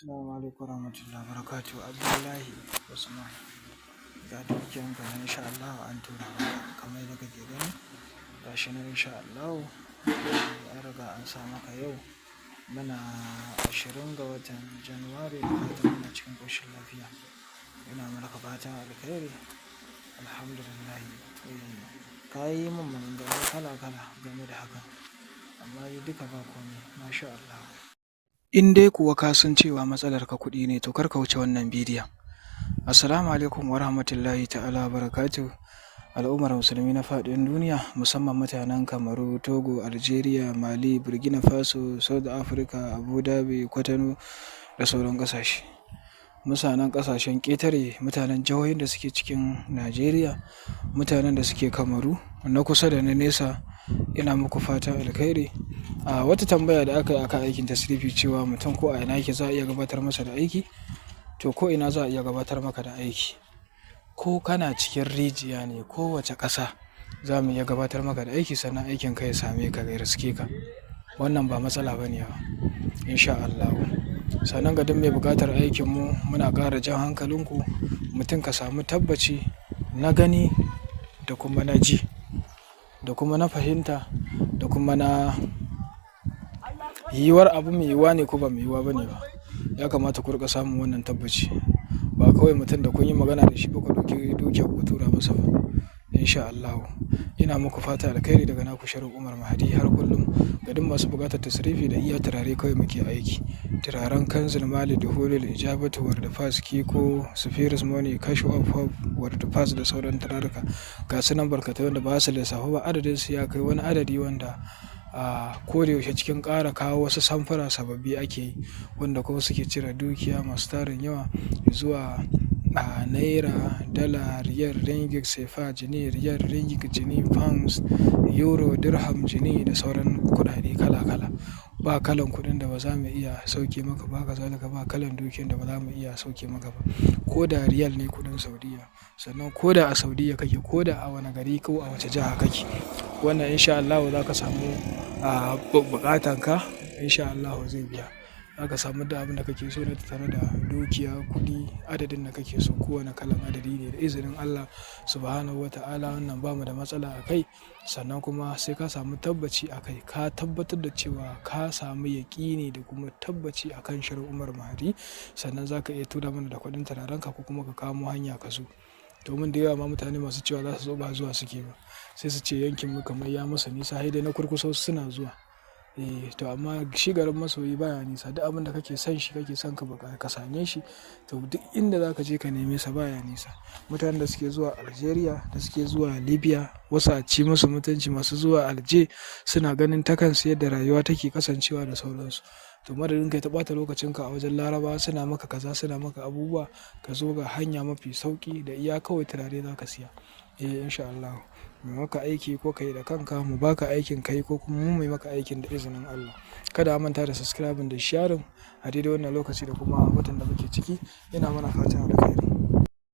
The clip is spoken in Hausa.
Assalamu alaikum warahmatullahi wabarakatuh. Abdullahi Usman. Ga dukiyanka nan insha Allah an tura maka kamar yadda kake gani. Ga shi nan insha Allah an riga an sa maka yau. Muna 20 ga watan Janairu da fatan muna cikin ƙoshin lafiya. Ina maka fatan alkhairi. Alhamdulillah. Ka yi min maganganu kala-kala game da haka. Amma duka ba komai. Masha Allah. In dai kuwa ka san cewa matsalarka kuɗi ne to kar ka wuce wannan bidiyon. Assalamu alaikum wa rahmatullahi ta'ala wa barakatuh. Al'ummar musulmi na faɗin duniya musamman mutanen Kamaru, Togo, Algeria, Mali, Burkina Faso, South Africa, Abu Dhabi, Kwatano da sauran ƙasashe. Mutanen ƙasashen ƙetare, mutanen jihohin da suke cikin Najeriya, mutanen da suke Kamaru, na kusa da na nesa, ina muku fatan alkhairi. A wata tambaya da aka yi akan aikin tasrifi cewa mutum ko a ina yake za a iya gabatar masa da aiki, to ko ina za a iya gabatar maka da aiki. Ko kana cikin rijiya ne kowace ƙasa za mu iya gabatar maka da aiki sannan aikin ka ya same ka ya riske ka. Wannan ba matsala ba ne ba insha Allah. Sannan ga duk mai buƙatar aikin mu muna ƙara jan hankalinku mutum ka samu tabbaci na gani da kuma na ji da kuma na fahimta da kuma na yiwuwar abu mai yiwuwa ne ko ba mai yiwuwa ba ne ba. Ya kamata ku riƙa samun wannan tabbaci. Ba kawai mutum da kun yi magana da shi ba ku ɗauki dukiyar ku tura masa ba. Insha Allah. Ina muku fata alkhairi daga naku Sharif Umar Mahdi har kullum. Ga duk masu buƙatar tasrifi da iya turare kawai muke aiki. Turaren Kanzil Mali da Hulul Ijabatu Ward Pass Kiko Spheres Money Cash of Hope Ward Pass da sauran turaruka. Ga su nan barkatai wanda ba su lissafu ba adadin su ya kai wani adadi wanda a kodayaushe cikin ƙara kawo wasu samfura sababbi ake yi wanda kuma suke cire dukiya masu tarin yawa zuwa a naira, dala, riyal, ringgit, sefa, jini, riyal, ringgit, jini, pounds, euro, dirham, jini da sauran kuɗaɗe kala-kala. Ba kalan kuɗin da ba za mu iya sauke maka ba, kazalika ba kalan dukiyar da ba za mu iya sauke maka ba. Ko da riyal ne kuɗin Saudiya, sannan ko da a Saudiya kake, ko da a wani gari ko a wace jiha kake. Wannan insha Allah za ka samu buƙatanka insha Allah zai biya. Za ka samu da abin da kake so na tare da dukiya, kuɗi, adadin da kake so kowane kalan adadi ne da izinin Allah Subhanahu wa ta'ala. Wannan ba mu da matsala a kai. Sannan kuma sai ka samu tabbaci a kai. Ka tabbatar da cewa ka samu yaƙini da kuma tabbaci a kan Sharif Umar Mahdi. Sannan za ka iya tura mana da kuɗin turarenka ko kuma ka kamo hanya ka zo. Domin da yawa ma mutane masu cewa za su zo ba zuwa suke ba. Sai su ce yankin mu kamar ya musu nisa, sai dai na kurkusa suna zuwa. To amma shi garin masoyi baya nisa. Duk abin da kake son shi kake son ka same shi to duk inda za ka je ka neme sa baya nisa. Mutanen da suke zuwa Algeria, da suke zuwa Libya, wasu a ci musu mutunci, masu zuwa Alje suna ganin ta kansu yadda rayuwa take kasancewa da sauransu. To madadin kai ta ɓata lokacinka a wajen Larabawa suna maka kaza, suna maka abubuwa, ka zo ga hanya mafi sauƙi da iya kawai turare za ka siya. Insha Allah. Mu maka aiki ko ka yi da kanka, mu baka aikin ka yi ko kuma mu mai maka aikin da izinin Allah. Kada a manta da subscribing da sharing a daidai wannan lokaci da kuma watan da muke ciki. Ina mana fatan alkhairi.